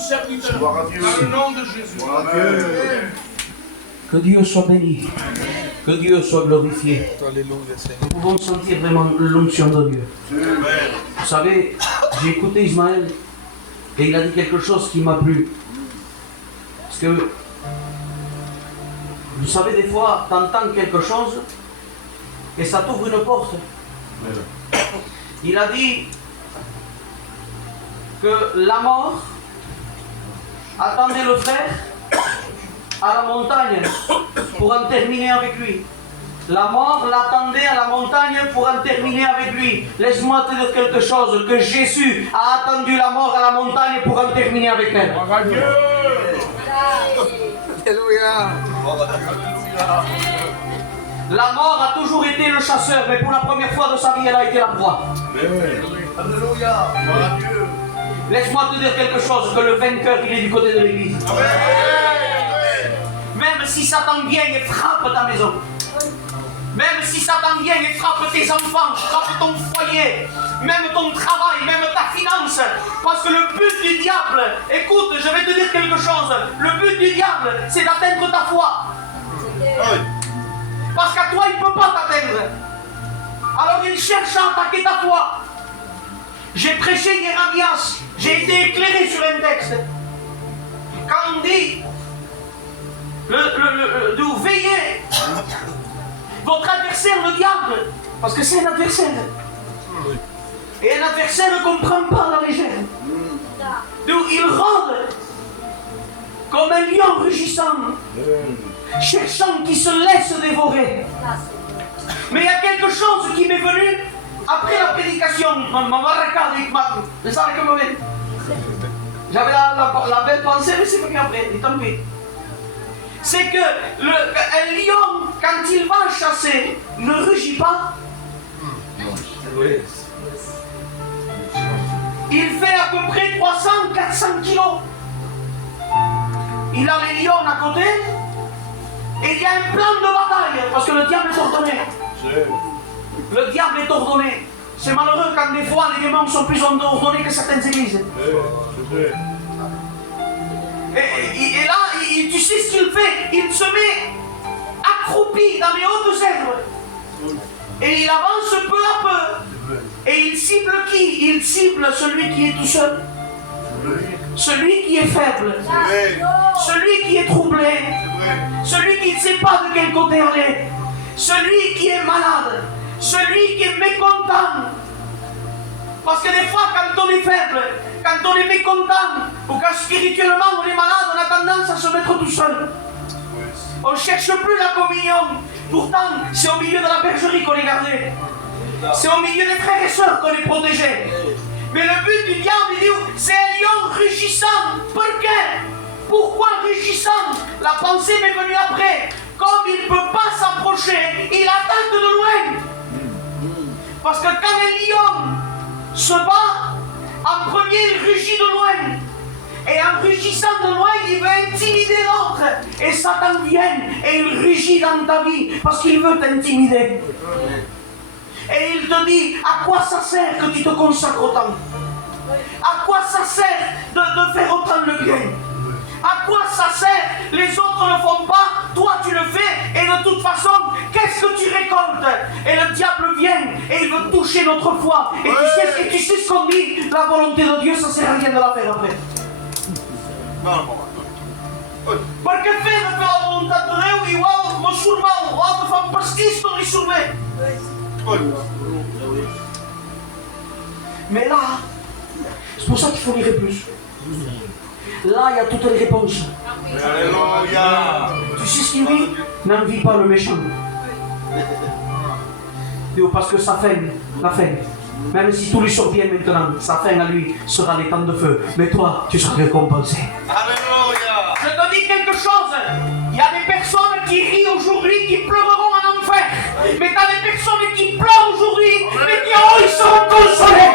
serviteur. Gloire à Dieu. Dans le nom de Jésus. Gloire à Dieu. Que Dieu soit béni. Que Dieu soit glorifié. Alléluia, Seigneur. Nous pouvons sentir vraiment l'onction de Dieu. Vous savez, j'ai écouté Ismaël et il a dit quelque chose qui m'a plu. Parce que, vous savez, des fois, tu entends quelque chose et ça t'ouvre une porte. Il a dit que la mort attendait le frère à la montagne pour en terminer avec lui. La mort l'attendait à la montagne pour en terminer avec lui. Laisse-moi te dire quelque chose, que Jésus a attendu la mort à la montagne pour en terminer avec elle. Gloire à Dieu. Alléluia. La mort a toujours été le chasseur, mais pour la première fois de sa vie, elle a été la proie. Alléluia. Gloire à Dieu. Laisse-moi te dire quelque chose, que le vainqueur, il est du côté de l'église. Même si Satan vient et frappe ta maison, même si Satan vient et frappe tes enfants, frappe ton foyer, même ton travail, même ta finance, parce que le but du diable, écoute, je vais te dire quelque chose, le but du diable, c'est d'atteindre ta foi. Parce qu'à toi, il ne peut pas t'atteindre. Alors il cherche à attaquer ta foi. J'ai prêché Jérémias, j'ai été éclairé sur un texte. Quand on dit de veiller votre adversaire, le diable, parce que c'est un adversaire. Et un adversaire ne comprend pas la légère. Donc il rôde comme un lion rugissant, cherchant qui se laisse dévorer. Mais il y a quelque chose qui m'est venu après la prédication. J'avais la belle pensée, mais c'est venu après, tant pis. C'est que un lion, quand il va chasser, ne rugit pas. Il fait à peu près 300-400 kilos. Il a les lions à côté. Et il y a un plan de bataille, parce que le diable est ordonné. Le diable est ordonné. C'est malheureux quand des fois les démons sont plus ordonnés que certaines églises. Et là, tu sais ce qu'il fait? Il se met accroupi dans les hautes herbes. Et il avance peu à peu. Et il cible qui? Il cible celui qui est tout seul. Celui qui est faible. Celui qui est troublé. Celui qui ne sait pas de quel côté aller. Celui qui est malade. Celui qui est mécontent. Parce que des fois, quand on est faible, quand on est mécontent, ou quand spirituellement on est malade, on a tendance à se mettre tout seul. On ne cherche plus la communion. Pourtant, c'est au milieu de la bergerie qu'on est gardé. C'est au milieu des frères et sœurs qu'on est protégé. Mais le but du diable, il dit, c'est un lion rugissant. Pourquoi rugissant? La pensée m'est venue après. Comme il ne peut pas s'approcher, il attaque de loin. Parce que quand un lion se bat, en premier il rugit de loin. Et en rugissant de loin, il veut intimider l'autre. Et Satan vient et il rugit dans ta vie parce qu'il veut t'intimider. Et il te dit, à quoi ça sert que tu te consacres autant? À quoi ça sert de faire autant le bien? À quoi ça sert? Les autres ne le font pas, toi tu le fais, et de toute façon, qu'est-ce que tu récoltes? Et le diable vient, et il veut toucher notre foi. Et tu sais ce qu'on dit? La volonté de Dieu, ça ne sert à rien de la faire après. Perché fede per la volontà di Dio igual musulmano, altri fanno pastisto musulmano. Mais là, c'est pour ça qu'il faut lire plus. Là, il y a toutes les réponses. Alléluia. Tu sais ce qu'il dit? N'envie pas le méchant. Parce que sa fin, la fin, même si tout lui survient maintenant, sa fin à lui sera les temps de feu. Mais toi, tu seras récompensé. Alléluia. Je te dis quelque chose. Il y a des personnes qui rient aujourd'hui, qui pleureront en enfer. Mais t'as des personnes qui pleurent aujourd'hui, mais qui en haut, ils seront consolés.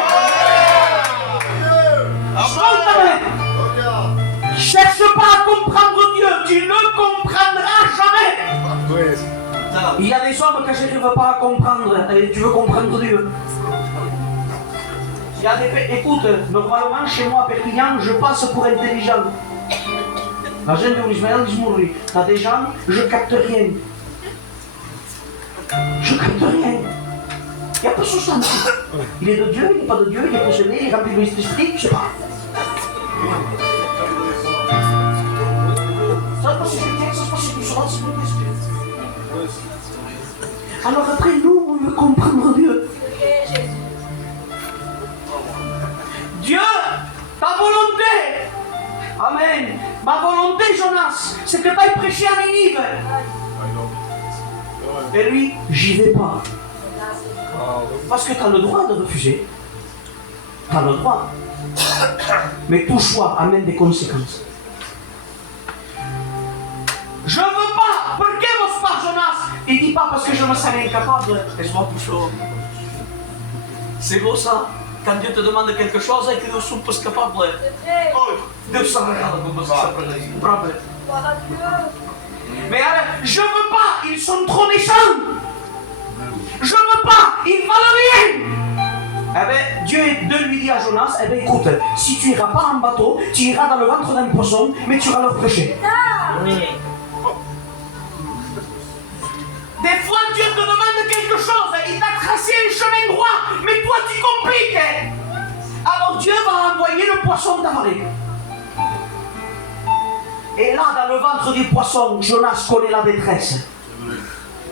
Cherche pas à comprendre Dieu, tu ne comprendras jamais. Il y a des hommes que je ne veux pas comprendre, et tu veux comprendre Dieu. y a des... Écoute, normalement, chez moi à Perpignan, je passe pour intelligent. La gente de l'Ismaël dit mourir. T'as des gens, je capte rien. Je capte rien. Il n'y a pas ce sens. Il est de Dieu, il n'est pas de Dieu, il est possédé, il est rempli de l'esprit, je sais pas. Ça se passe sur le texte, ça se passe sur le sens, c'est mon esprit. Alors après, nous, on veut comprendre Dieu. Dieu, ta volonté. Amen. Ma volonté, Jonas, c'est que tu ailles prêcher à Ninive. Et lui, j'y vais pas. Parce que tu as le droit de refuser. Tu as le droit. Mais tout choix amène des conséquences. Je veux pas. Pourquoi vos pas, Jonas? Il dit pas parce que je me sens incapable. Laisse-moi tout chaud. C'est beau ça. Quand Dieu te demande quelque chose et que nous sommes pas capables. Dieu s'arrête comme ça. Bravo. Mais alors, je veux pas. Ils sont trop méchants. Je veux pas. Ils valent rien. Eh bien, Dieu de lui dit à Jonas, eh bien écoute, si tu iras pas en bateau, tu iras dans le ventre d'un poisson, mais tu iras leur prêcher. Des fois, Dieu te demande quelque chose, il t'a tracé un chemin droit, mais toi tu compliques. Alors Dieu va envoyer le poisson t'avaler. Et là, dans le ventre du poisson, Jonas connaît la détresse.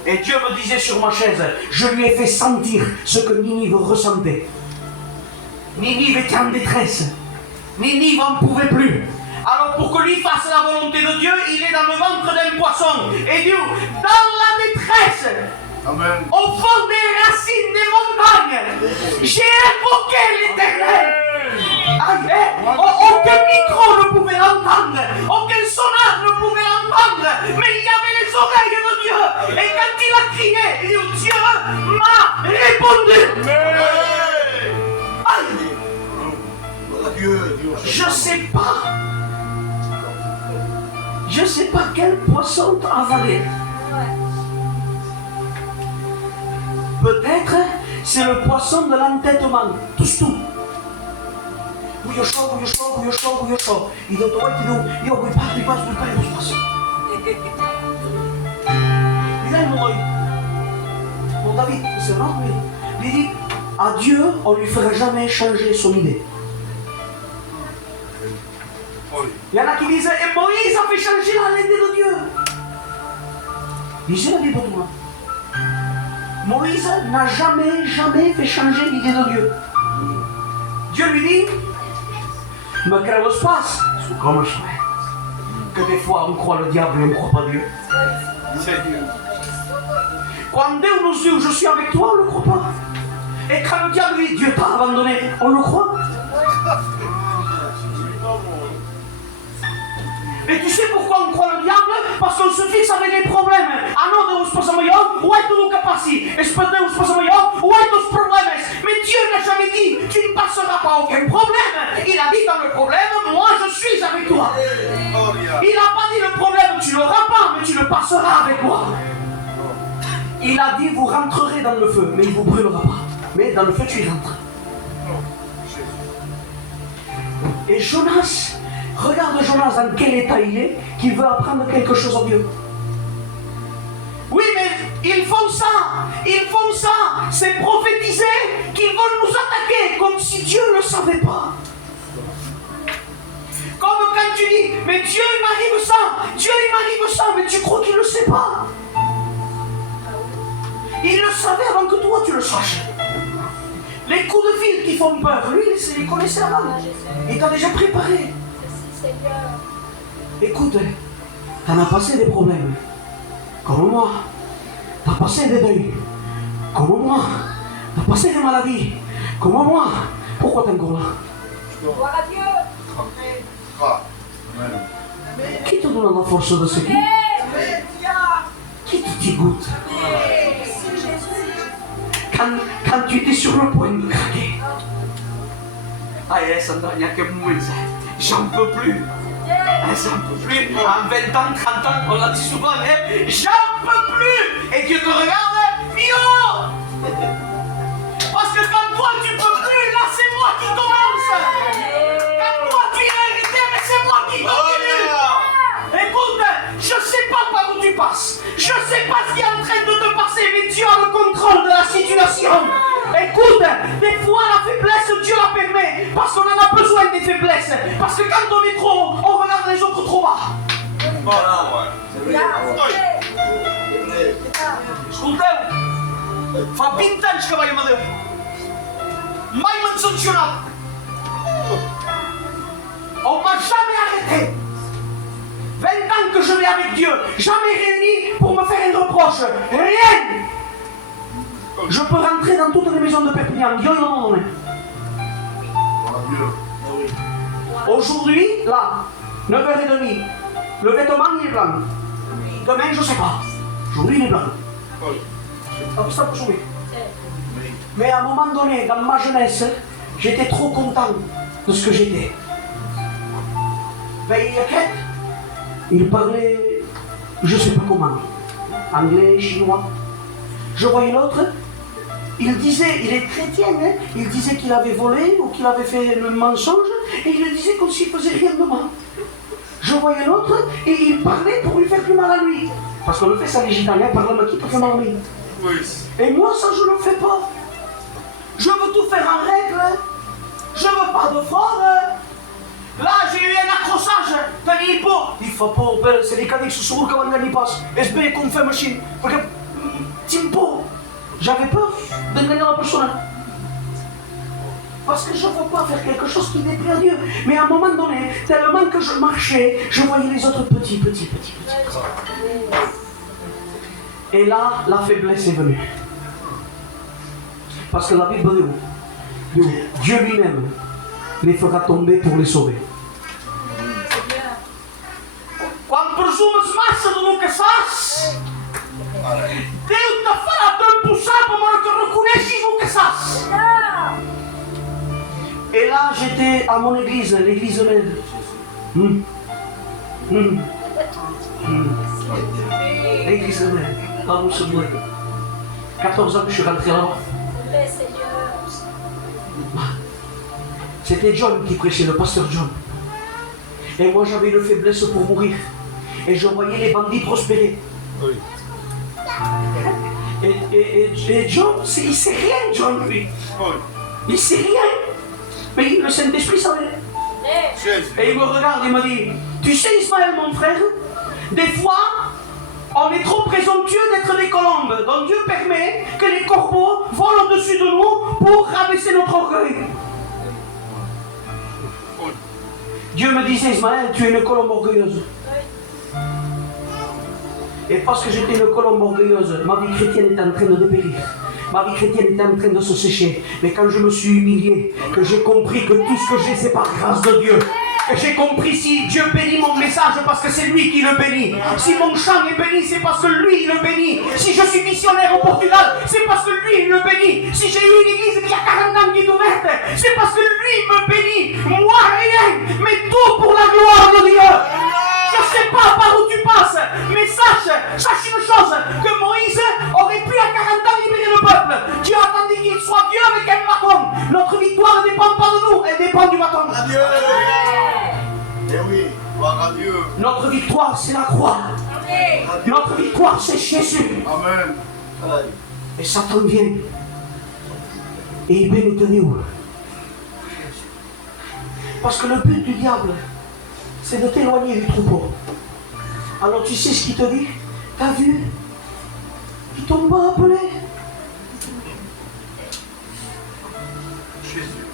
Et Dieu me disait sur ma chaise, je lui ai fait sentir ce que Ninive ressentait. Ninive était en détresse. Ninive n'en pouvait plus. Alors pour que lui fasse la volonté de Dieu, il est dans le ventre d'un poisson. Et Dieu, dans la détresse, Amen. au fond des racines des montagnes, j'ai invoqué l'Éternel. Aucun micro ne pouvait l'entendre, aucun sonore ne pouvait l'entendre, mais il y avait les oreilles de Dieu. Et quand il a crié, Dieu m'a répondu. Aïe. Je sais pas quel poisson t'a avalé. Peut-être c'est le poisson de l'entêtement. Tous tout. Il doit mon David, c'est vrai, il dit à Dieu, on ne lui fera jamais changer son idée. Il y en a qui disent, et Moïse a fait changer l'idée de Dieu. Lisez la Bible pour toi. Moïse n'a jamais fait changer l'idée de Dieu. Dieu lui dit, mais qu'elle se passe, c'est comme ça. Que des fois on croit le diable et on ne croit pas Dieu. Quand Dieu nous dit, je suis avec toi, on ne le croit pas. Et quand le diable dit, Dieu t'a abandonné, on le croit. Et tu sais pourquoi on croit le diable? Parce qu'on se fixe avec les problèmes. Ah non, Deus passa maior, ou est tu capacité? Espero Deus passa maior, ou est tes problèmes? Mais Dieu n'a jamais dit, tu ne passeras pas aucun problème. Il a dit dans le problème, moi je suis avec toi. Il n'a pas dit le problème, tu l'auras pas, mais tu le passeras avec moi. Il a dit, vous rentrerez dans le feu, mais il ne vous brûlera pas. Mais dans le feu, tu y rentres. Et Jonas, regarde Jonas dans quel état il est, qu'il veut apprendre quelque chose à Dieu. Oui, mais ils font ça, c'est prophétiser qu'ils vont nous attaquer, comme si Dieu ne le savait pas. Comme quand tu dis, mais Dieu il m'arrive ça, mais tu crois qu'il ne le sait pas. Il le savait avant que toi tu le saches. Les coups de fil qui font peur, lui il les connaissait avant. Il t'a déjà préparé. Écoute, t'en as passé des problèmes, comme moi. T'as passé des deuils, comme moi. T'as passé des maladies, comme moi. Pourquoi t'es encore là? Gloire à Dieu. Qui te donne la force de ce qui? Qui te dégoûte? Quand tu étais sur le point de craquer. Allez, Sandra, il n'y a que moi. J'en peux plus. J'en peux plus. En 20 ans, 30 ans, on l'a dit souvent, mais j'en peux plus. Et Dieu te regarde, Pio. Parce que quand toi tu peux plus, là c'est moi qui passé, mais Dieu a le contrôle de la situation. Écoute, des fois la faiblesse, Dieu la permet, parce qu'on en a besoin des faiblesses. Parce que quand on est trop haut, on regarde les autres trop bas. Ascolteu, fa 20 anys que vaig a Déu. Mai m'han sancionat. On m'a jamais arrêté. 20 ans que je vais avec Dieu, jamais réuni pour me faire un reproche. Rien. Je peux rentrer dans toutes les maisons de Perpignan. Dieu m'en a donné. Aujourd'hui, là, 9h30, le vêtement il est blanc. Demain, je ne sais pas. Aujourd'hui, il est blanc. Mais à un moment donné, dans ma jeunesse, j'étais trop content de ce que j'étais. Ben, il parlait, je ne sais pas comment, anglais, chinois. Je voyais l'autre, il disait, il est chrétien, hein, il disait qu'il avait volé ou qu'il avait fait le mensonge, et il le disait comme s'il ne faisait rien de mal. Je voyais l'autre, et il parlait pour lui faire du mal à lui. Parce qu'on le fait, ça les gitans, parle qui peut faire mal à lui. Et moi, ça, je ne le fais pas. Je veux tout faire en règle. Je veux pas de fraude. Là, j'ai eu un accrochage. T'as dit pas. Il faut pas, c'est les cadets qui se sont quand on y passe. SB qu'on fait machine. Parce que, Timpo, j'avais peur d'engager la personne. Parce que je ne veux pas faire quelque chose qui déplaît à Dieu. Mais à un moment donné, tellement que je marchais, je voyais les autres petits. Et là, la faiblesse est venue. Parce que la Bible dit, Dieu lui-même les fera tomber pour les sauver. Quand presumes massa de lo que saps, Déu te farà tant posar com que reconeixis el que saps. Et là, j'étais à mon église, l'église même. L'église même, là où se voit. 14 ans que je suis rentré là-bas. C'était John qui prêchait, le pasteur John. Et moi, j'avais une faiblesse pour mourir. Et je voyais les bandits prospérer. Oui. Et John, il sait rien, John, lui. Oui. Il sait rien. Mais le Saint-Esprit savait. Et il me regarde et me dit, tu sais Ismaël mon frère, des fois on est trop présomptueux d'être des colombes. Donc Dieu permet que les corbeaux volent au-dessus de nous pour rabaisser notre orgueil. Dieu me disait, Ismaël, tu es une colombe orgueilleuse. Et parce que j'étais une colombe orgueilleuse, ma vie chrétienne était en train de dépérir. Ma vie chrétienne était en train de se sécher. Mais quand je me suis humilié, que j'ai compris que tout ce que j'ai, c'est par grâce de Dieu. Que j'ai compris si Dieu bénit mon message parce que c'est lui qui le bénit. Si mon chant est béni, c'est parce que lui il le bénit. Si je suis missionnaire au Portugal, c'est parce que lui il le bénit. Si j'ai eu une église qui a 40 ans qui est ouverte, c'est parce que lui me bénit. Moi rien, mais tout pour la gloire de Dieu. Je ne sais pas par où tu passes, mais sache une chose, que Moïse aurait pu à 40 ans libérer le peuple. Dieu a attendu qu'il soit Dieu avec un bâton. Notre victoire ne dépend pas de nous, elle dépend du bâton. Adieu. Eh oui, gloire à Dieu. Notre victoire, c'est la croix. Notre victoire, c'est Jésus. Amen. Et Satan vient. Et il veut nous tenir où? Parce que le but du diable, c'est de t'éloigner du troupeau. Alors tu sais ce qu'il te dit? T'as vu? Ils t'ont pas appelé. Jésus.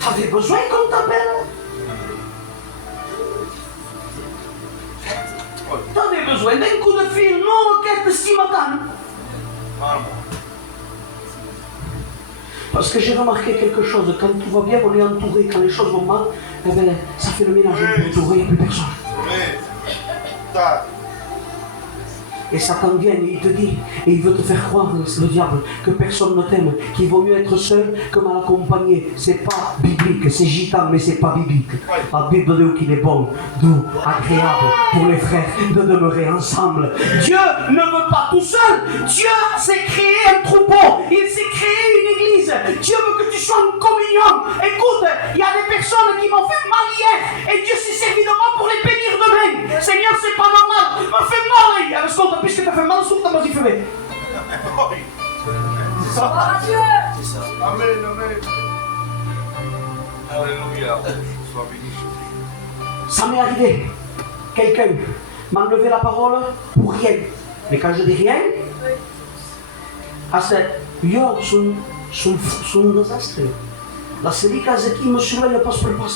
T'avais besoin qu'on t'appelle? T'avais besoin d'un coup de fil? Non, qu'est-ce que tu m'attends? Parce que j'ai remarqué quelque chose, quand tout va bien, on est entouré, quand les choses vont mal, eh bien, ça fait le ménage, on est entouré, il n'y a plus personne. Et Satan vient et il te dit, et il veut te faire croire, le diable, que personne ne t'aime, qu'il vaut mieux être seul que mal accompagné. C'est pas biblique, c'est gitan, mais c'est pas biblique. La Bible dit qu'il est bon, doux, agréable pour les frères de demeurer ensemble. Dieu ne veut pas tout seul. Dieu s'est créé un troupeau, il s'est créé une église. Dieu veut que tu sois en communion. Écoute, il y a des personnes qui m'ont fait mal hier, et Dieu s'est servi de moi pour les bénir demain. Seigneur, c'est pas normal, m'a fait mal hier. ascolta, puisque tu as fait mal sur ta vas-y fais. Oui. C'est ça. C'est ça. Amen, amen. Alléluia. Sois béni. Ça m'est arrivé. Quelqu'un m'a enlevé la parole pour rien. Mais quand je dis rien, io sono un disastro. La Serica Zeki mă surveille pas per pas.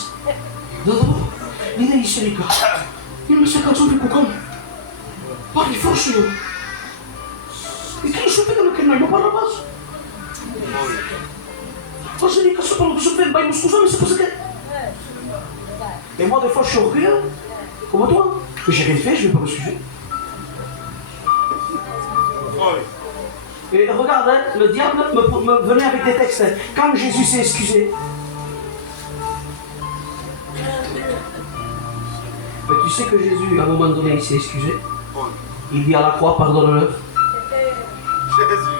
Da, l'idea Serica. Il mi sa calzone cu cam. Parli forse io. E che non vedono che noi non parla pas. Forse Serica se parlo se fait, bah scusami c'est parce que. Et moi des fois je suis orgueilleux. Comme toi. Mais j'ai rien fait, je vais pas m'excuser. Et regarde, hein, le diable me venait avec des textes. Quand Jésus s'est excusé. Mais tu sais que Jésus, à un moment donné, il s'est excusé. Il dit à la croix, pardonne-leur. Jésus.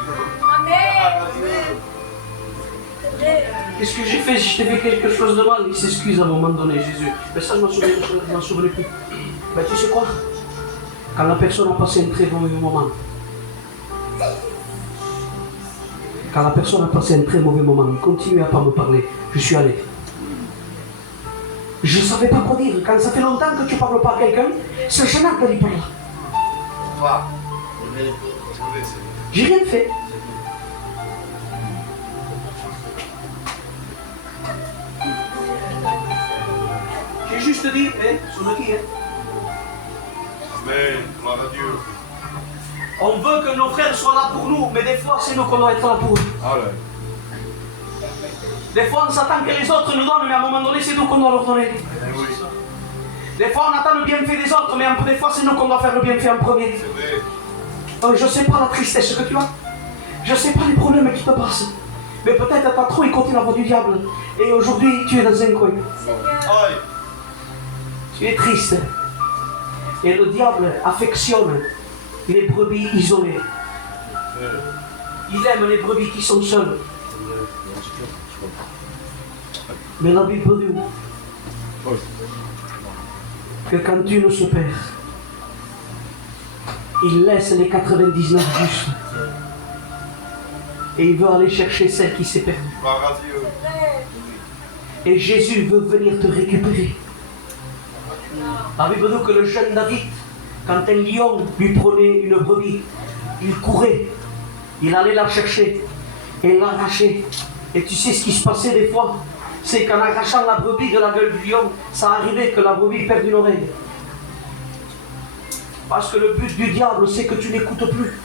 Qu'est-ce que j'ai fait si je t'ai fait quelque chose de mal? Il s'excuse à un moment donné, Jésus. Mais ça, je m'en souviens plus. Mais tu sais quoi? Quand la personne a passé un très mauvais moment, quand la personne a passé un très mauvais moment, il continuait à ne pas me parler. Je suis allé. Je ne savais pas quoi dire. Quand ça fait longtemps que tu ne parles pas à quelqu'un, c'est gênant que tu parles. J'ai rien fait. J'ai juste dit, sur le qui, Amen. Gloire à Dieu. On veut que nos frères soient là pour nous, mais des fois c'est nous qu'on doit être là pour eux. Allez. Des fois on s'attend que les autres nous donnent, mais à un moment donné c'est nous qu'on doit leur donner. Oui. Des fois on attend le bienfait des autres, mais des fois c'est nous qu'on doit faire le bienfait en premier. C'est vrai. Donc je ne sais pas la tristesse que tu as, je ne sais pas les problèmes qui te passent, mais peut-être tu as trop écouté la voix du diable, et aujourd'hui tu es dans un coin. Aïe. Tu es triste, et le diable affectionne les brebis isolées. Il aime les brebis qui sont seules. Mais la Bible dit que quand une se perd, il laisse les 99 justes. Et il veut aller chercher celle qui s'est perdue. Gloire à Dieu. Et Jésus veut venir te récupérer. La Bible dit que le jeune David, quand un lion lui prenait une brebis, il courait, il allait la chercher et l'arracher. Et tu sais ce qui se passait des fois? C'est qu'en arrachant la brebis de la gueule du lion, ça arrivait que la brebis perde une oreille. Parce que le but du diable, c'est que tu n'écoutes plus.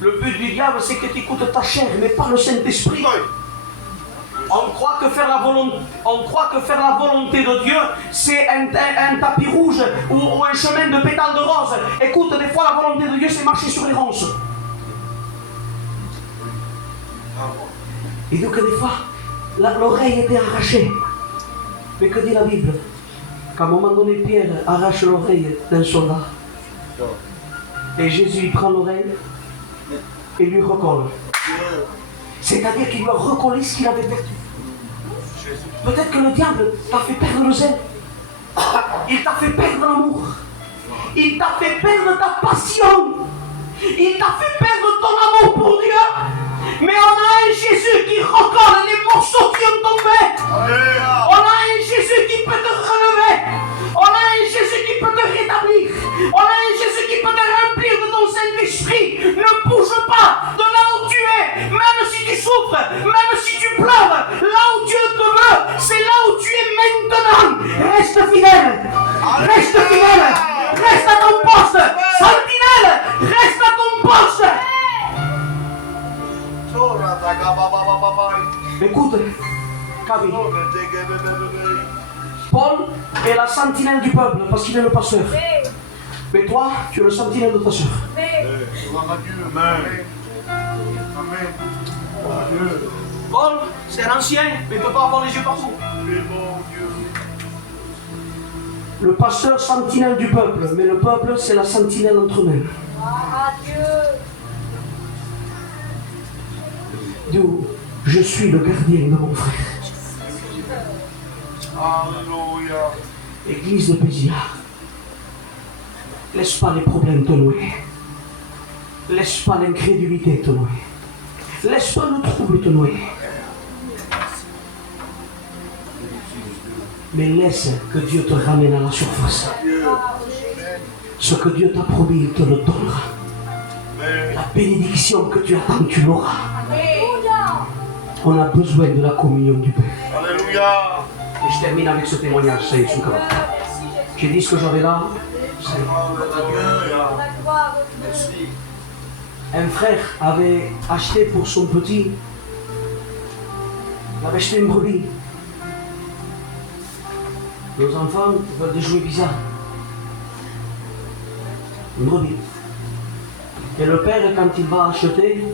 Le but du diable, c'est que tu écoutes ta chair, mais pas le Saint-Esprit. On croit que faire la volonté de Dieu, c'est un tapis rouge ou un chemin de pétales de rose. Écoute, des fois la volonté de Dieu, c'est marcher sur les ronces. Et donc des fois, l'oreille était arrachée. Mais que dit la Bible? Qu'à un moment donné, Pierre arrache l'oreille d'un soldat. Et Jésus il prend l'oreille et lui recolle. C'est-à-dire qu'il lui a recollé ce qu'il avait perdu. Peut-être que le diable t'a fait perdre le zèle. Il t'a fait perdre l'amour. Il t'a fait perdre ta passion. Il t'a fait perdre ton amour pour Dieu. Mais on a un Jésus qui recolle les morceaux qui ont tombé. On a un Jésus qui peut te relever. On a un Jésus qui peut te rétablir. On a un Jésus qui peut te remplir de ton Saint-Esprit. Ne bouge pas de là où tu es. Même si tu souffres, même si tu pleures, là où Dieu te veut, c'est là où tu es maintenant. Reste fidèle. Reste fidèle. Reste à ton poste. Sentinelle, reste à ton poste. Écoute, Kavi, Paul est la sentinelle du peuple parce qu'il est le pasteur. Mais toi, tu es le sentinelle de ta soeur. Paul, c'est un ancien, mais il ne peut pas avoir les yeux partout. Le pasteur sentinelle du peuple, mais le peuple, c'est la sentinelle entre nous. D'où je suis le gardien de mon frère. Alléluia. Église de Pézia. Laisse pas les problèmes te noyer. Laisse pas l'incrédulité te noyer. Laisse pas le trouble te noyer. Mais laisse que Dieu te ramène à la surface. Ce que Dieu t'a promis, il te le donnera. La bénédiction que tu attends, tu l'auras. On a besoin de la communion du Père. Alléluia. Et je termine avec ce témoignage, ça y est, Soukaba. J'ai dit ce que j'avais là. Ça y est. Un frère avait acheté pour son petit, il avait acheté une brebis. Nos enfants veulent des jouets bizarres. Une brebis. Et le père, quand il va acheter,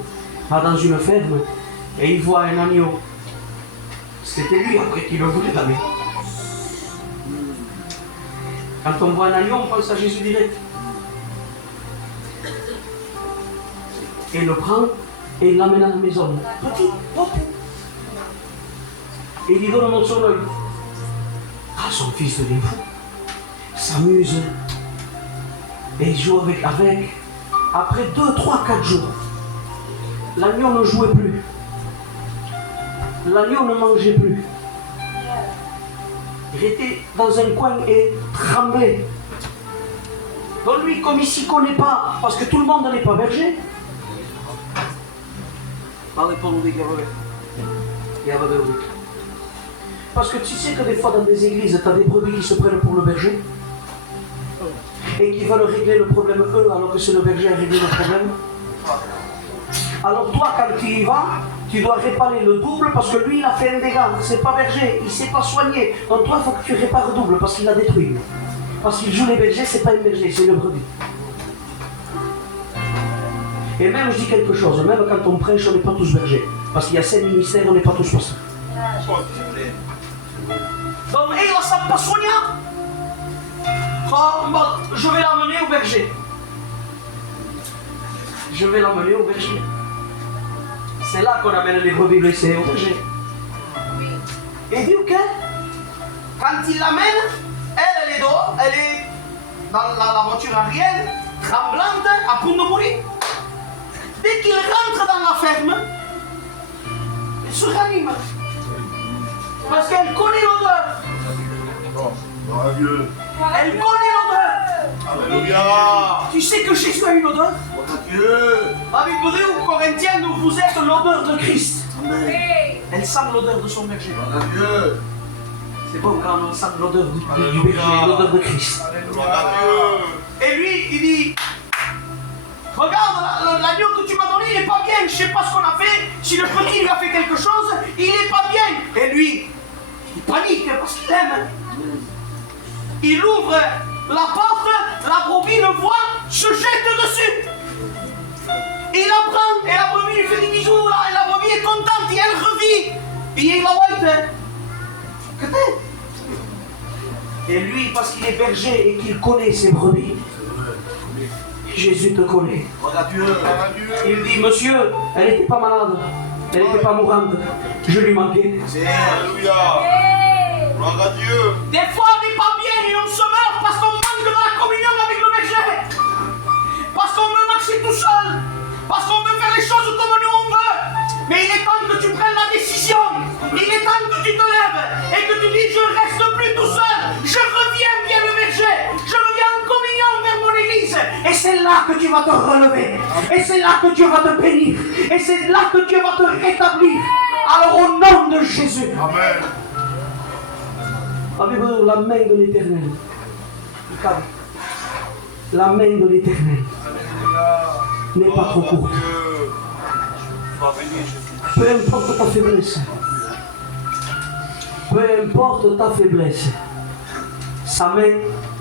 va dans une ferme et il voit un agneau. C'était lui après qui le voulait la main. Quand on voit un agneau, on pense à Jésus direct. Et il le prend et il l'amène à la maison. Petit, hop. Et il lui donne un morceau d'œil. Ah, son fils devient fou. Il s'amuse. Et il joue avec. Après 2, 3, 4 jours, l'agneau ne jouait plus. L'agneau ne mangeait plus. Il était dans un coin et tremblait. Donc lui, comme il ne s'y connaît pas, parce que tout le monde n'est pas berger, parce que tu sais que des fois dans des églises, tu as des brebis qui se prennent pour le berger et qui veulent régler le problème eux alors que c'est le berger à régler le problème. Alors toi, quand tu y vas, tu dois réparer le double parce que lui, il a fait un dégât. C'est pas berger, il ne s'est pas soigné. Donc toi, il faut que tu répares double parce qu'il a détruit. Parce qu'il joue les bergers, c'est pas un berger, c'est une brebis. Et même, je dis quelque chose, même quand on prêche, on n'est pas tous bergers. Parce qu'il y a 5 ministères, on n'est pas tous pasteurs. Donc, il ne s'est pas soigné. Je vais l'amener au berger. Je vais l'amener au berger. C'est là qu'on amène les brebis blessées au berger. Et dit ok. Quand il l'amène, elle est dehors, elle est dans la voiture arrière, tremblante, à point de mourir. Dès qu'il rentre dans la ferme, il se ranime. Parce qu'elle connaît l'odeur. Elle connaît l'odeur. Alléluia. Tu sais que Jésus a une odeur. Avec vous, Corinthiens, vous êtes l'odeur de Christ. Elle sent l'odeur de son berger. C'est bon quand on sent l'odeur du berger, l'odeur de Christ. Et lui, il dit, regarde, l'agneau que tu m'as donné, il n'est pas bien. Je ne sais pas ce qu'on a fait. Si le petit lui a fait quelque chose, il n'est pas bien. Et lui, il panique parce qu'il aime. Il ouvre la porte, la brebis le voit, se jette dessus. Et il la prend, et la brebis lui fait des bisous, là, et la brebis est contente, et elle revit. Et il la white. Et lui, parce qu'il est berger et qu'il connaît ses brebis, Jésus te connaît. Il dit, monsieur, elle n'était pas malade, elle n'était pas mourante, je lui manquais. Alléluia. Gloire à Dieu. Des fois, on n'est pas bien et on se meurt parce qu'on manque de la communion avec le berger. Parce qu'on veut marcher tout seul. Parce qu'on veut faire les choses comme nous on veut. Mais il est temps que tu prennes la décision. Il est temps que tu te lèves et que tu dis, je ne reste plus tout seul. Je reviens bien le berger. Je reviens en communion vers mon église. Et c'est là que tu vas te relever. Et c'est là que Dieu va te bénir. Et c'est là que Dieu va te rétablir. Alors au nom de Jésus. Amen. Avez-vous la main de l'Éternel? La main de l'Éternel n'est pas trop courte. Peu importe ta faiblesse. Peu importe ta faiblesse. Sa main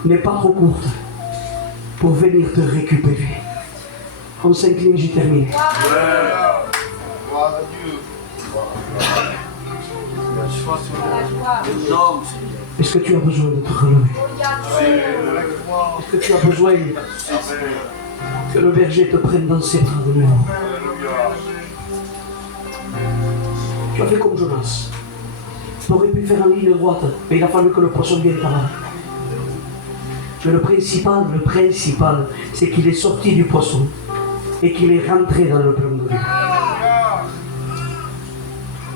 n'est pas trop courte pour venir te récupérer. On s'incline, j'y termine. Gloire à Dieu. Est-ce que tu as besoin de te relever? Est-ce que tu as besoin que le berger te prenne dans ses bras de nouveau? Tu as fait comme Jonas. Tu aurais pu faire en ligne droite, mais il a fallu que le poisson vienne par là. Mais le principal, c'est qu'il est sorti du poisson et qu'il est rentré dans le plan de Dieu.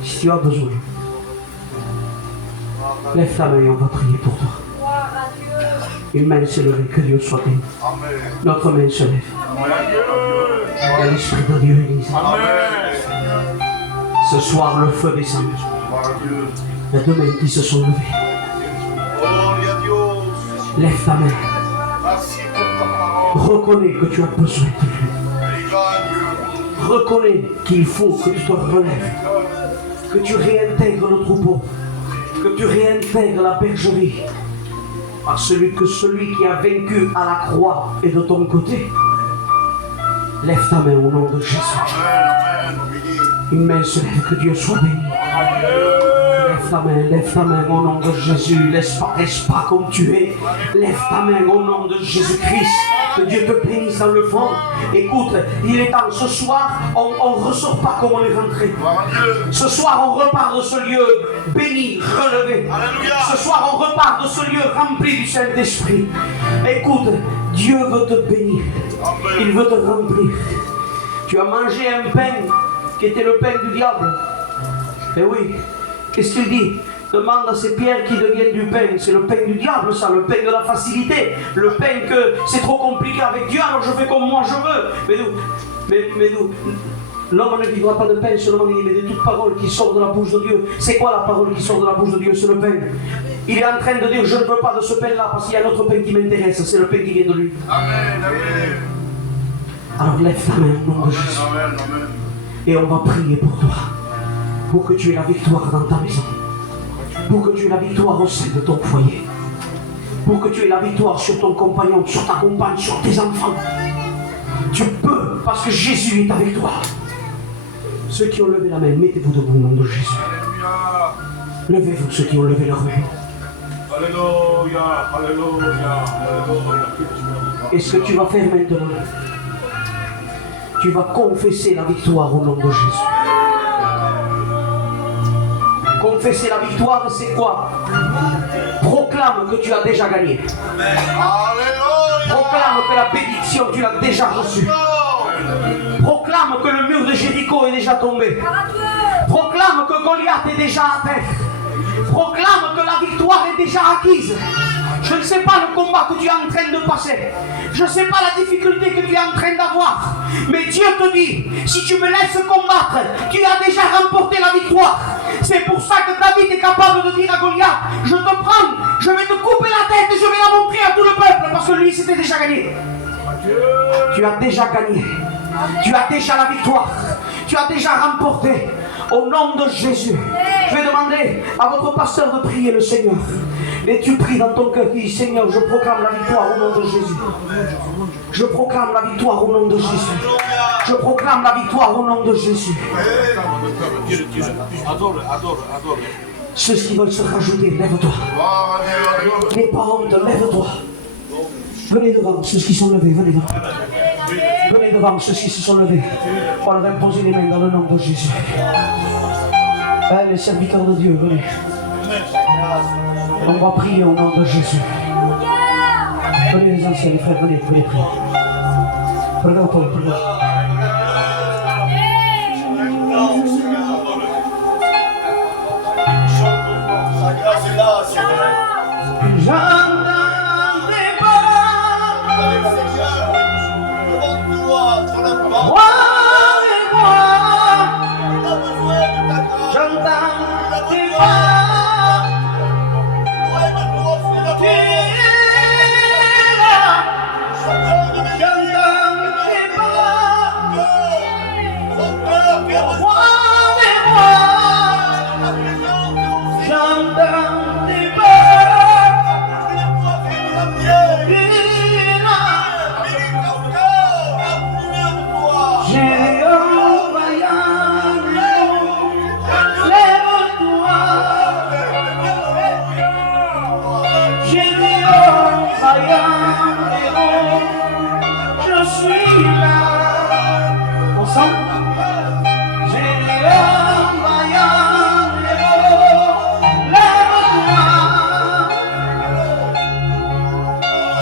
Si tu as besoin, lève ta main et on va prier pour toi. Une main s'est levée, que Dieu soit béni. Notre main se lève. Et l'Esprit de Dieu est ici. Ce soir, le feu descend. Il y a deux mains qui se sont levées. Lève ta main. Reconnais que tu as besoin de lui. Reconnais qu'il faut que tu te relèves. Que tu réintègres le troupeau. Que tu réintègres la bergerie. Parce que celui qui a vaincu à la croix est de ton côté. Lève ta main au nom de Jésus. Une main se lève, que Dieu soit béni. Lève ta main au nom de Jésus. Laisse pas comme tu es. Lève ta main au nom de Jésus-Christ. Que Dieu te bénisse dans le fond. Écoute, il est temps. Ce soir, on ne ressort pas comme on est rentré. Ce soir, on repart de ce lieu béni, relevé. Ce soir, on repart de ce lieu rempli du Saint-Esprit. Écoute, Dieu veut te bénir. Il veut te remplir. Tu as mangé un pain qui était le pain du diable. Et oui, qu'est-ce qu'il dit? Demande à ces pierres qui deviennent du pain. C'est le pain du diable, ça, le pain de la facilité. Le pain que c'est trop compliqué avec Dieu, alors je fais comme moi je veux. Mais nous, l'homme ne vivra pas de pain seulement, mais de toute parole qui sort de la bouche de Dieu. C'est quoi la parole qui sort de la bouche de Dieu? C'est le pain. Il est en train de dire, je ne veux pas de ce pain-là, parce qu'il y a un autre pain qui m'intéresse, c'est le pain qui vient de lui. Amen, amen. Alors lève ta main au nom de Jésus. Et on va prier pour toi. Pour que tu aies la victoire dans ta maison. Pour que tu aies la victoire au sein de ton foyer. Pour que tu aies la victoire sur ton compagnon, sur ta compagne, sur tes enfants. Tu peux, parce que Jésus est avec toi. Ceux qui ont levé la main, mettez-vous debout au nom de Jésus. Levez-vous ceux qui ont levé leur main. Alléluia, alléluia, alléluia. Et ce que tu vas faire maintenant, tu vas confesser la victoire au nom de Jésus. Confesser la victoire, c'est quoi? Proclame que tu as déjà gagné. Proclame que la bénédiction, tu l'as déjà reçue. Proclame que le mur de Jéricho est déjà tombé. Proclame que Goliath est déjà à terre. Proclame que la victoire est déjà acquise. Je ne sais pas le combat que tu es en train de passer. Je ne sais pas la difficulté que tu es en train d'avoir. Mais Dieu te dit, si tu me laisses combattre, tu as déjà remporté la victoire. C'est pour ça que David est capable de dire à Goliath, je te prends, je vais te couper la tête et je vais la montrer à tout le peuple. Parce que lui, c'était déjà gagné. Tu as déjà gagné. Tu as déjà la victoire. Tu as déjà remporté. Au nom de Jésus, je vais demander à votre pasteur de prier le Seigneur. Et tu pries dans ton cœur, dis Seigneur, je proclame la victoire au nom de Jésus. Je proclame la victoire au nom de Jésus. Je proclame la victoire au nom de Jésus. Adore. Ceux qui veulent se rajouter, lève-toi. N'aie pas honte, lève-toi. Venez devant, ceux qui sont levés, venez devant. Venez devant, ceux qui se sont levés. On leur imposer les mains dans le nom de Jésus. Les serviteurs de Dieu, venez. On va prier au nom de Jésus. Venez les anciens, les frères, venez prier. Regarde Paul, regarde.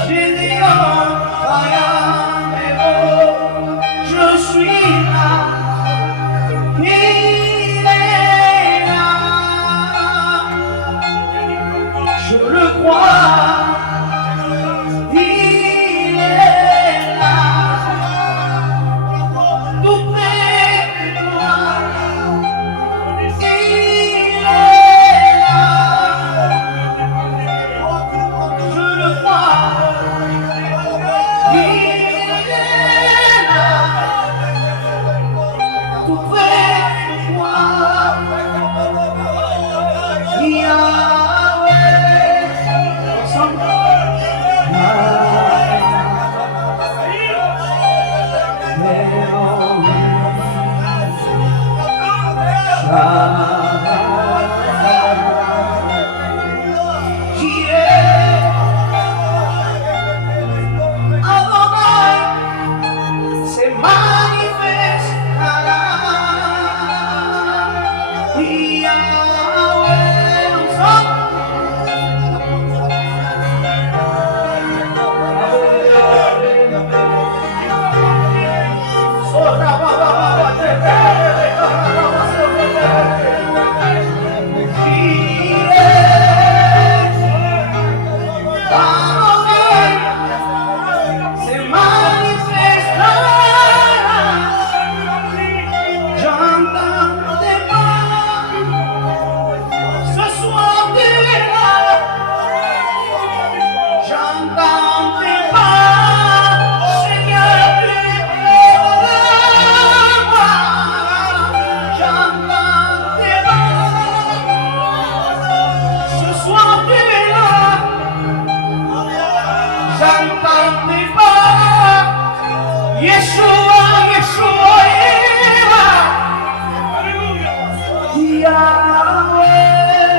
J'ai Je suis là, il est là, je le crois, il est là, tout près de moi, il est là, je le crois, il est là, tout près de moi, Yahweh, ensemble. Qui est Adonai, c'est manifeste Yahweh, ensemble. C'est manifeste. J'entends tes pas. Ce soir tu es là. J'entends tes pas. Seigneur, tu es là. J'entends tes pas. Ce soir tu es là. J'entends tes pas. Yeshua, Yeshua, Yahweh.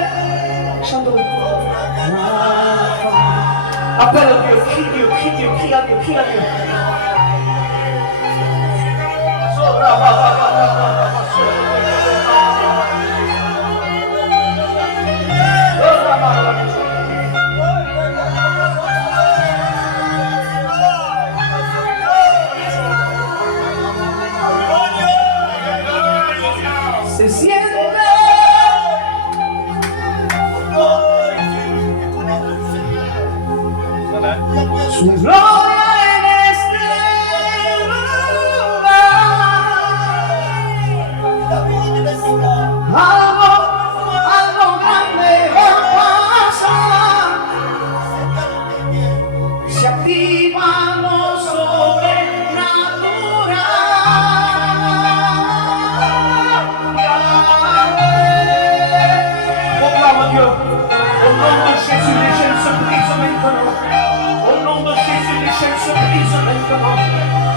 Chantons. Appelle Dieu, crie Dieu, crie Dieu, crie à Dieu, crie à Dieu. Se siente su gloria en este lugar. Algo grande va a pasar. Se activa lo sobrenatural. Proclame Dieu. Au nom de Jésus, les chaînes se brisent maintenant. Au nom de Jésus, les chaînes se brisent maintenant.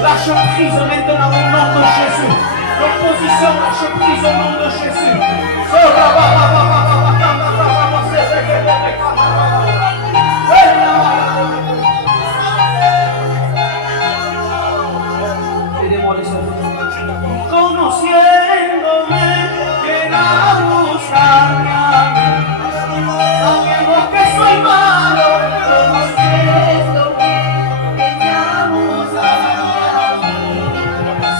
Lâche prise maintenant au nom de Jésus. L'opposition lâche prise au nom de Jésus. Aidez-moi les autres. Conociéndome, ven a buscarme a mí. Sabiendo que soy malo, conociéndome, ven a buscarme a mí.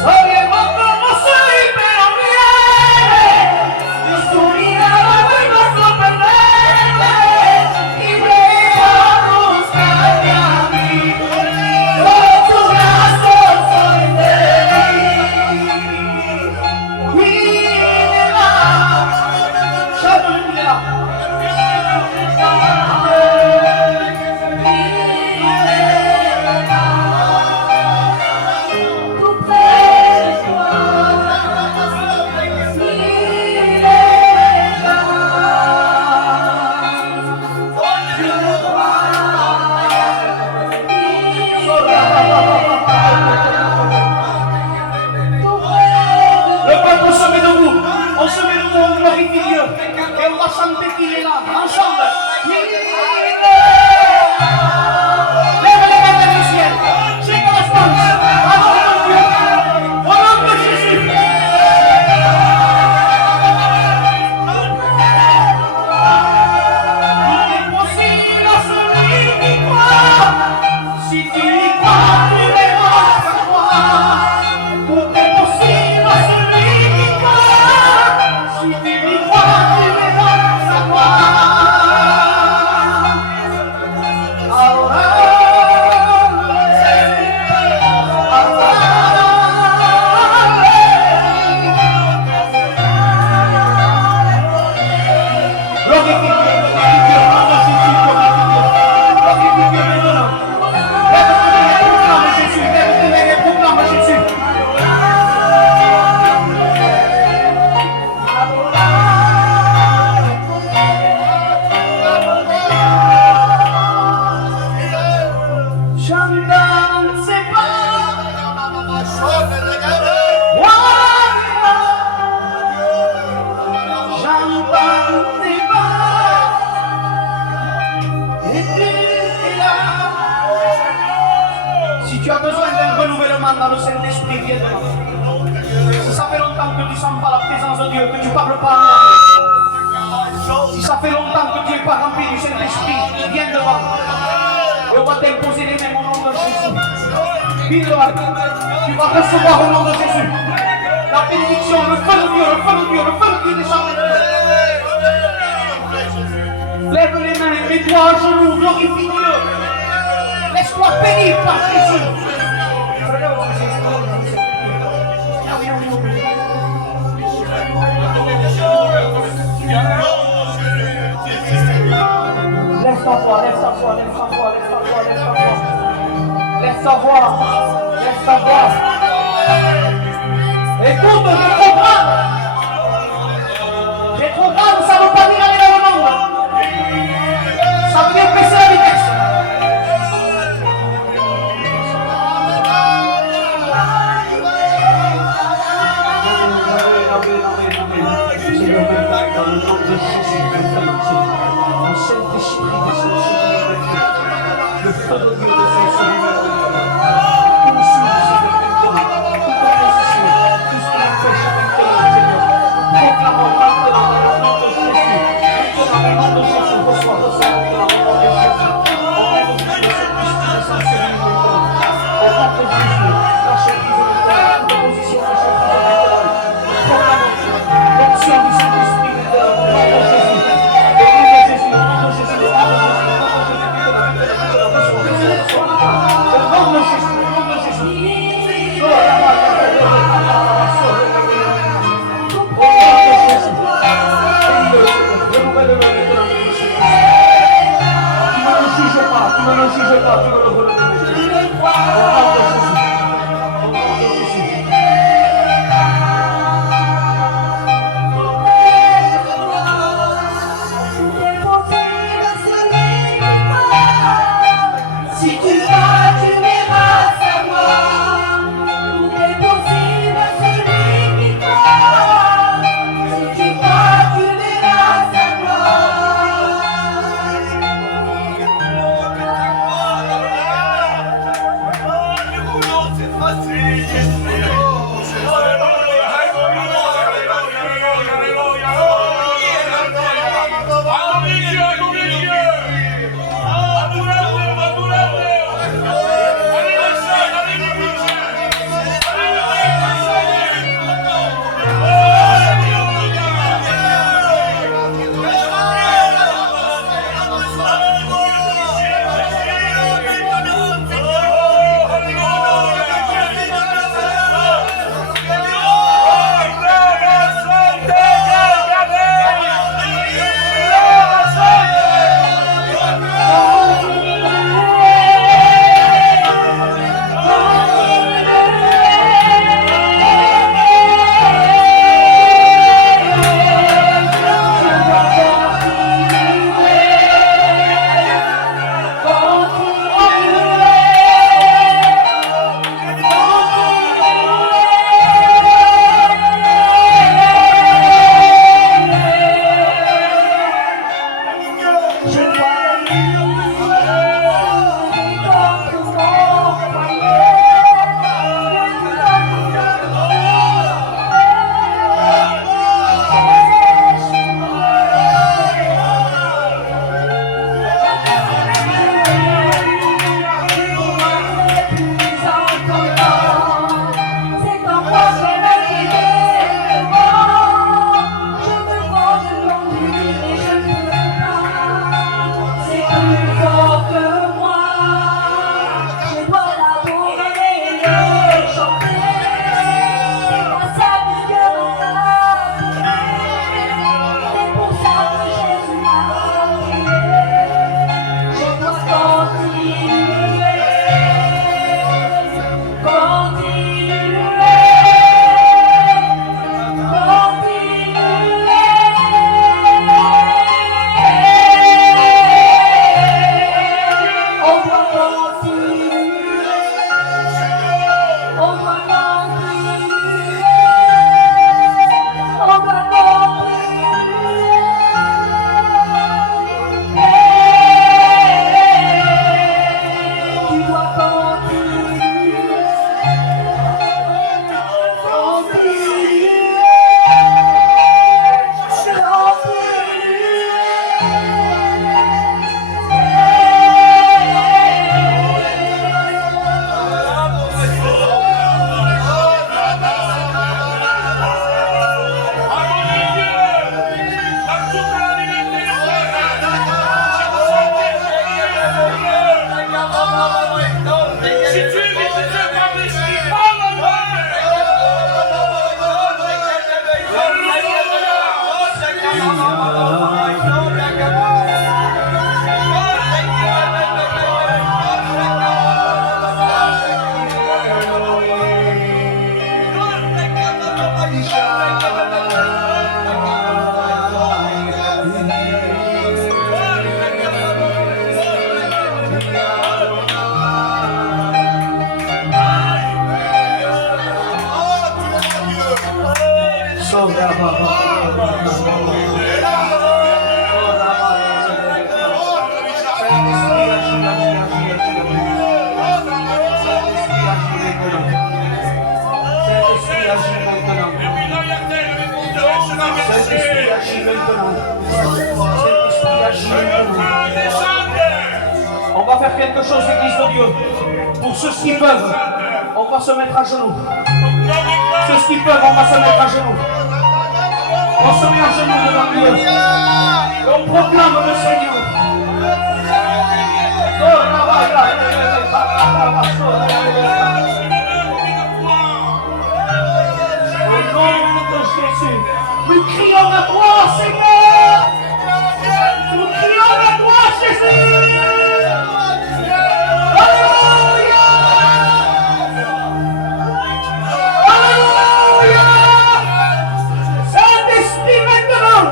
Sabiendo cómo soy, pero bien, Dios tu mirada vuelve a sorprenderme y ven a buscarme a mí. Con tus brazos soy feliz. Mírela, mírela. Le peuple se met debout. On se met debout, on glorifie Dieu. Et on va chanter qu'il est là. Ensemble. Il est là. Lève les mains vers le ciel. J'ai que la stance. Adore Dieu. Au nom de Jésus. Il est possible à celui qui croit. Si tu tu as besoin d'un renouvellement dans le Saint-Esprit, viens devant. Si ça fait longtemps que tu ne sens pas la présence de Dieu, que tu ne parles pas en langue, si ça fait longtemps que tu n'es pas rempli du Saint-Esprit, viens devant. Et on va t'imposer les mains au nom de Jésus. Viens devant. Tu vas recevoir au nom de Jésus la bénédiction, le feu de Dieu, le feu de Dieu, le feu de Dieu descend. Lève les mains, mets-toi à genoux, glorifie Dieu. Laisse-toi bénir par Jésus. Lève ta voix, lève ta voix, lève ta voix, lève ta voix, lève ta voix. Lève ta voix, lève ta voix. Écoute, des programmes. Des programmes, ça ne veut pas dire aller dans le monde. Ça veut dire baisser la vitesse. Seigneur, dans le nom de Jésus, le Saint-Esprit descend sur le feu de Dieu descend sur nous. Consume, Seigneur, maintenant, toute opposition, tout ce qui empêche maintenant, Seigneur. Proclamons maintenant dans le nom de Jésus. Maintenant, dans le nom de Jésus, reçois maintenant dans le nom de Jésus. Au nom de Jésus, le Saint-Esprit descend sur nous maintenant. Au nom de Jésus, lâchez prise maintenant, toute opposition, lâchez prise maintenant. Proclamons l'onction du Saint-Esprit maintenant, au nom de Jésus. Tu ne le juges pas, tu ne le relèves. On va faire quelque chose, Église de Dieu. Pour ceux qui peuvent, on va se mettre à genoux. Ceux qui peuvent, on va se mettre à genoux. On se met à genoux devant Dieu. Et on proclame le Seigneur. Au nom de Jésus, nous crions à toi, Seigneur. Nous crions à toi, Jésus. Alléluia. Alléluia. Saint-Esprit maintenant.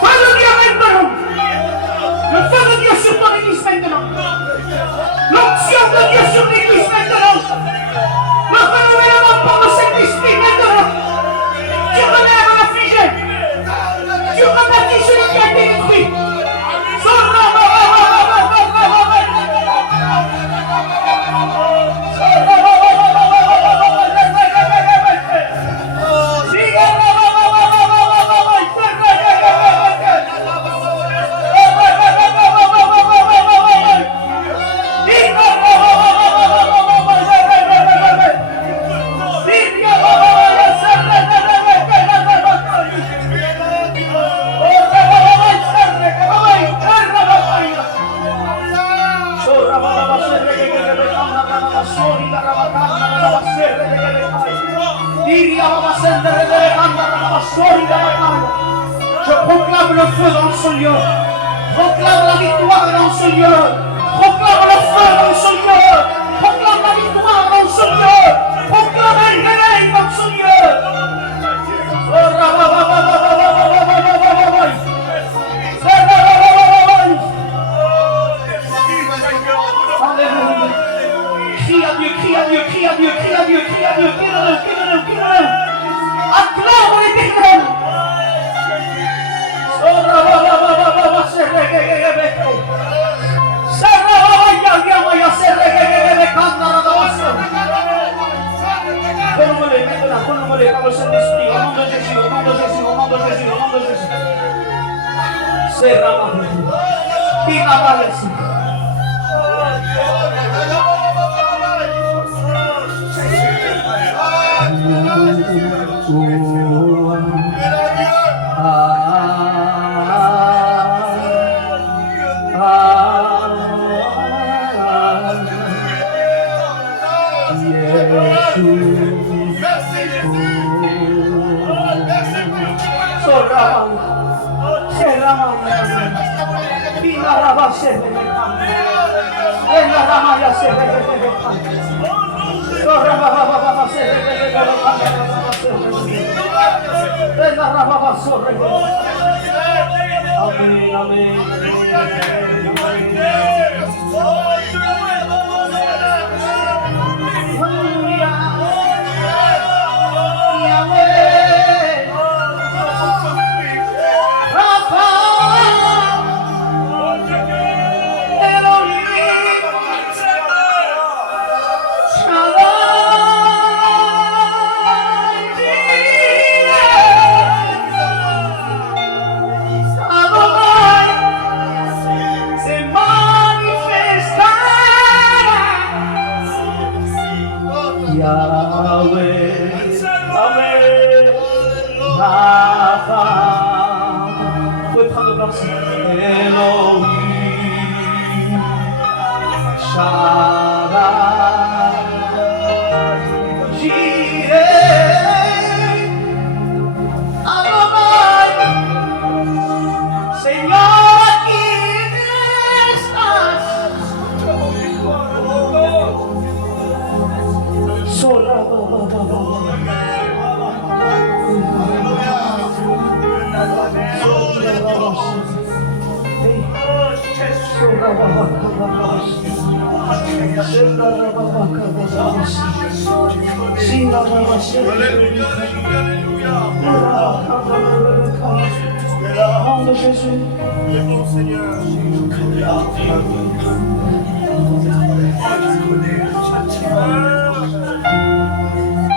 Feu de Dieu maintenant. Le feu de Dieu sur ton église maintenant. L'onction de Dieu sur l'église maintenant. Le renouvellement par le Saint-Esprit maintenant. Tu relèves l'affligé. Tu rebâtis celui qui a été détruit. Je proclame le feu dans ce lieu. Proclame la victoire dans ce lieu. Proclame le feu dans ce lieu. Proclame la victoire dans ce lieu. Proclame un réveil dans ce lieu. Crie à Dieu, crie à Dieu, crie à Dieu, crie à Dieu, crie à Dieu, crie-le. Acclame l'Éternel. Renouvelez par le Saint-Esprit, au nom de Jésus, au nom de Jésus, au nom de Jésus, au nom de Jésus. C'est la qui n'a pas laissé. C'est Nom de Jésus.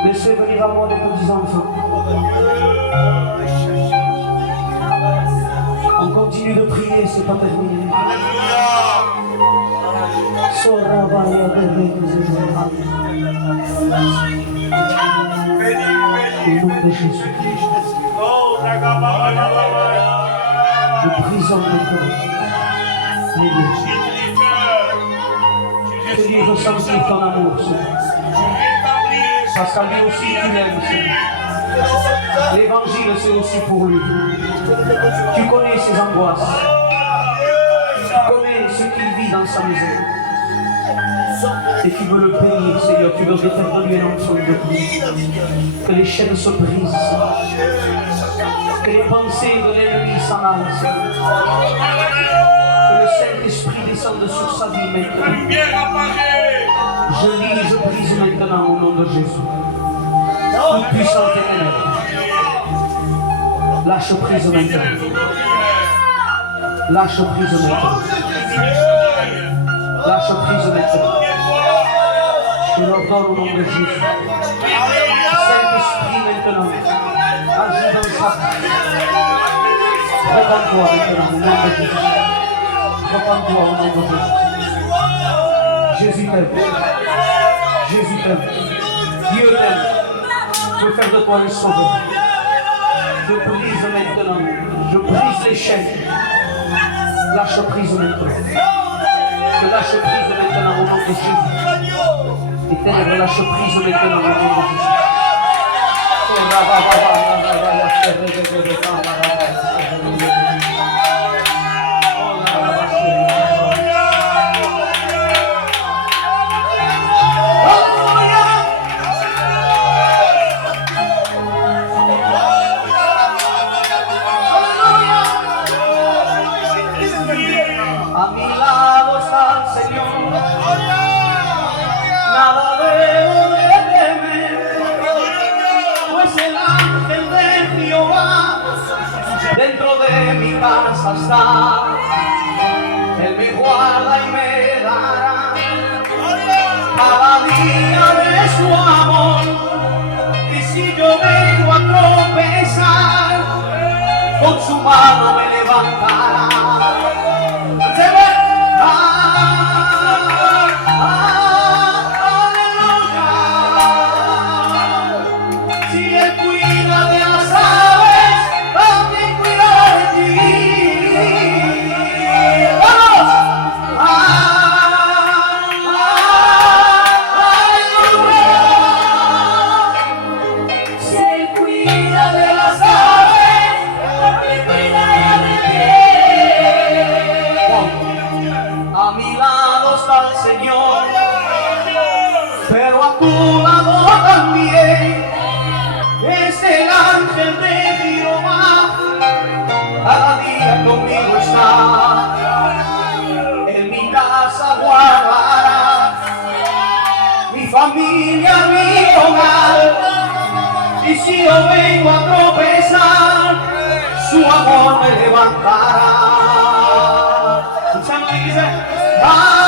Laissez venir à moi les petits enfants. On continue de prier, c'est pas terminé. Au nom de Jésus. Nous brisons maintenant les liens. Que lui ressentir ton amour, Seigneur. Parce qu'à lui aussi, tu l'aimes, Seigneur. L'évangile, c'est aussi pour lui. Tu connais ses angoisses. Tu connais ce qu'il vit dans sa misère. Et tu veux le bénir, Seigneur. Tu veux faire de lui un enfant de Dieu. Que les chaînes se brisent. Que les pensées de l'ennemi s'en aillent, Seigneur. Que le Saint-Esprit descende sur sa vie maintenant. Je lis, je brise maintenant au nom de Jésus. Toute puissante ténèbres. Lâche prise maintenant. Lâche prise maintenant. Lâche prise maintenant. Je l'ordonne au nom de Jésus. Saint-Esprit maintenant. Agis dans sa vie. Repends-toi maintenant au nom de Jésus. Repends-toi au nom de Jésus. Jésus t'aime. Jésus t'aime. Dieu t'aime. Je veux faire de toi un sauveur. Je brise maintenant. Je brise les chaînes. Lâche prise maintenant. Je lâche prise maintenant au nom de Jésus. Les ténèbres lâche prise maintenant au nom de Jésus. Dentro de mi casa está, Él me guarda y me dará cada día de su amor. Y si yo vengo a tropezar, con su mano me levantará. Si Él cuida de las aves, también cuidará de ti. ¡Vamos! ¡Aleluya! Si Él cuida de las aves, también cuidará de ti. A mi lado está el Señor, pero a tu lado también es el ángel de Jehová. Cada día conmigo está, en mi casa guardará mi familia, mi hogar. Y si yo vengo a tropezar, su amor me levantará. Escuchamos y dice, aleluya.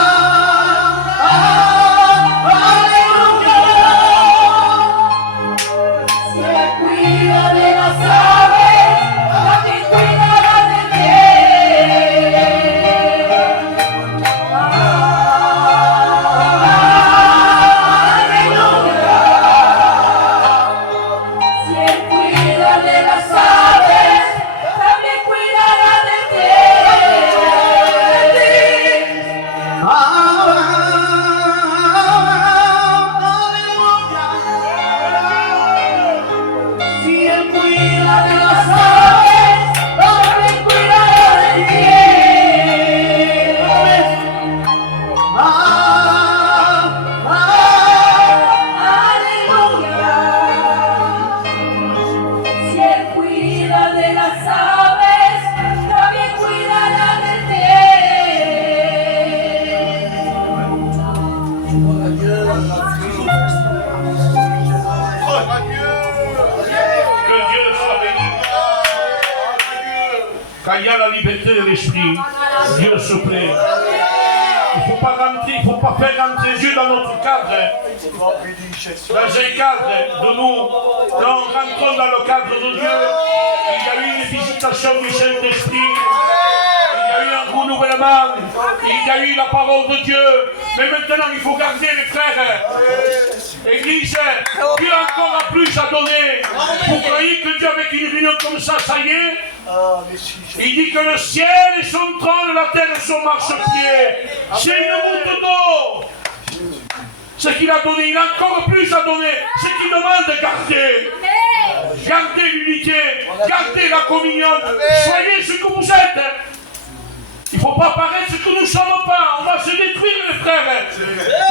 Se cuida de las aves, también cuidará de ti. Aleluya. Se cuida de las aves, también cuidará de ti. quand il y a la liberté de l'esprit, Dieu se plaît. Il ne faut pas rentrer, il ne faut pas faire rentrer Dieu dans notre cadre. Dans un cadre de nous. Quand on rentre dans le cadre de Dieu, il y a eu une visitation du Saint-Esprit. Il y a eu un renouvellement. Il y a eu la parole de Dieu. Mais maintenant, il faut garder les frères. Église, Dieu encore a plus à donner. Vous croyez que Dieu, avec une réunion comme ça y est? Il dit que le ciel est son trône, la terre est son marchepied. C'est une goutte d'eau. Ce qu'il a donné, il a encore plus à donner. Ce qu'il demande de garder. Gardez l'unité, gardez la communion. Soyez ce que vous êtes. Il ne faut pas paraître ce que nous ne sommes pas. On va se détruire, les frères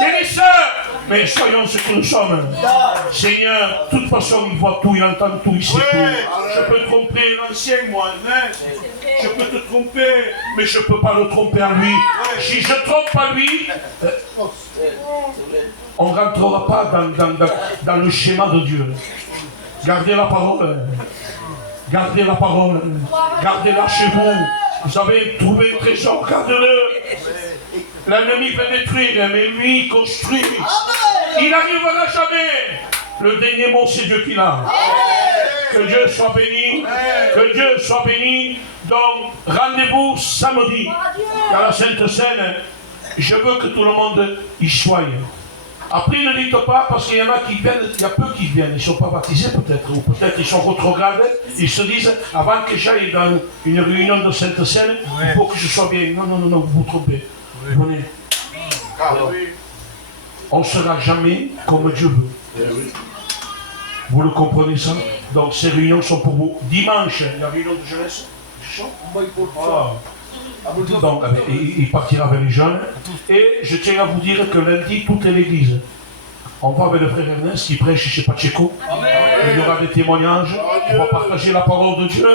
et les sœurs. Mais soyons ce que nous sommes. Seigneur, de toute façon, il voit tout, il entend tout, il sait tout. Je peux tromper l'ancien, moi, hein? Je peux te tromper, mais je ne peux pas le tromper en lui. Si je ne trompe pas lui, on ne rentrera pas dans le schéma de Dieu. Gardez la parole. Gardez la parole. Gardez-la chez vous. Vous avez trouvé un trésor, gardez-le. L'ennemi peut détruire, mais lui, il construit. Il n'arrivera jamais. Le dernier mot, c'est Dieu qui l'a. Que Dieu soit béni. Que Dieu soit béni. Donc, rendez-vous samedi à la Sainte Seine. Je veux que tout le monde y soit. Après, ne dites pas, parce qu'il y en a qui viennent, il y a peu qui viennent, ils ne sont pas baptisés peut-être, ou peut-être ils sont rétrogradés, ils se disent, avant que j'aille dans une réunion de Sainte Seine, il faut que je sois bien. Non, vous vous trompez. Venez. On ne sera jamais comme Dieu veut. Vous le comprenez ça? Donc ces réunions sont pour vous. Dimanche, la réunion de jeunesse. Donc, il partira avec les jeunes. Et je tiens à vous dire que lundi, toute l'église. On va avec le frère Ernest qui prêche chez Pacheco. Il y aura des témoignages. On va partager la parole de Dieu.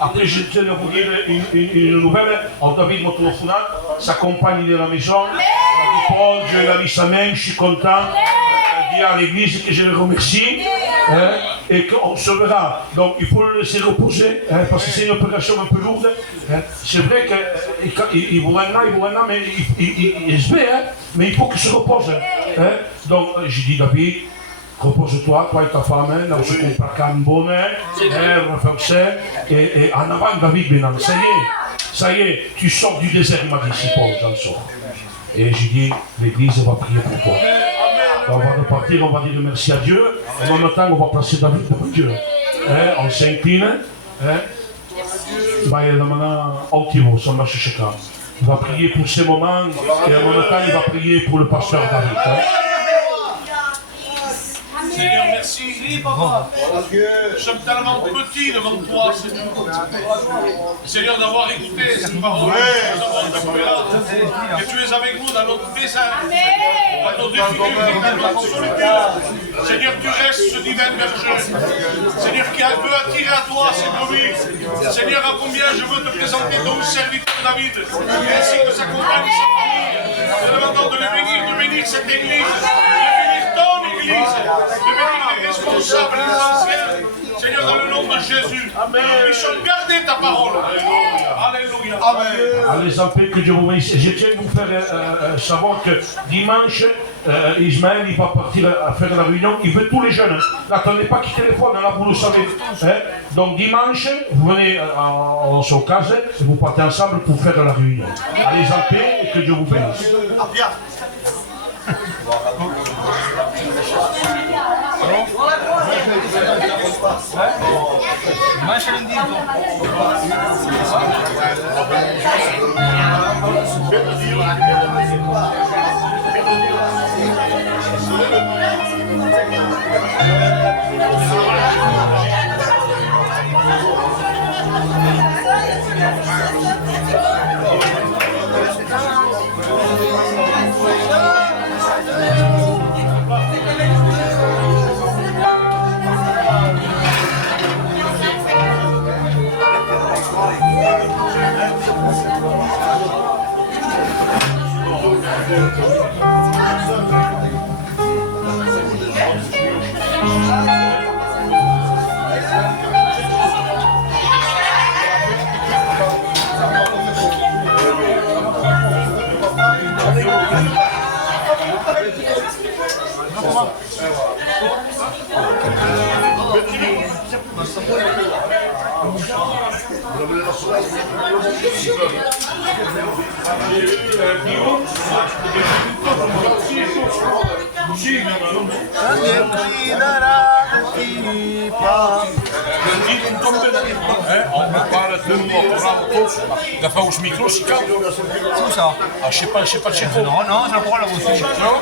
Après, je tiens à vous dire une nouvelle. David m'a téléphoné. Sa compagne est à la maison. Il a dit, Paul, Dieu a mis sa main. Je suis content. Il dit à l'église que je le remercie. Et qu'on se verra. Donc il faut le laisser reposer, parce que c'est une opération un peu lourde. C'est vrai qu'il vous en a, mais il se met, mais il faut qu'il se repose. Donc j'ai dit, David, repose-toi, toi et ta femme, dans ce qu'on parle en bonheur, et en avant David maintenant, ça y est, tu sors du désert, il m'a dit, si Paul, j'en sors. Et j'ai dit, l'église va prier pour toi. On va repartir, on va dire merci à Dieu. Et en même temps, on va placer David devant Dieu. On s'incline. Il va y aller maintenant au Tivo, son marché chacun. Il va prier pour ces moments. Et en même temps, il va prier pour le pasteur David. Seigneur, merci. Nous sommes tellement petits devant toi, Seigneur. Seigneur, d'avoir écouté cette parole, que tu es avec nous dans notre désert, dans nos difficultés, dans notre solitude. Seigneur, tu restes ce divin berger. Seigneur, qui veut attirer à toi ses brebis. Seigneur, à combien je veux te présenter ton serviteur David, ainsi que sa compagne et sa famille. Nous demandons de bénir cette église, ton église, de bénir les responsables, les anciens, Seigneur, dans le nom de Jésus, que nous puissions garder ta parole. Alléluia. Amen. Allez en paix, que Dieu vous bénisse. Je tiens à vous faire savoir que dimanche, Ismaël, il va partir à faire la réunion. Il veut tous les jeunes. N'attendez pas qu'il téléphone, là vous le savez. Donc dimanche, vous venez en son case et vous partez ensemble pour faire la réunion. Allez en paix et que Dieu vous bénisse. Agafa os micros, fica. Scusa? Ah, je sais pas, c'è No, no, c'è ancora la voce. No?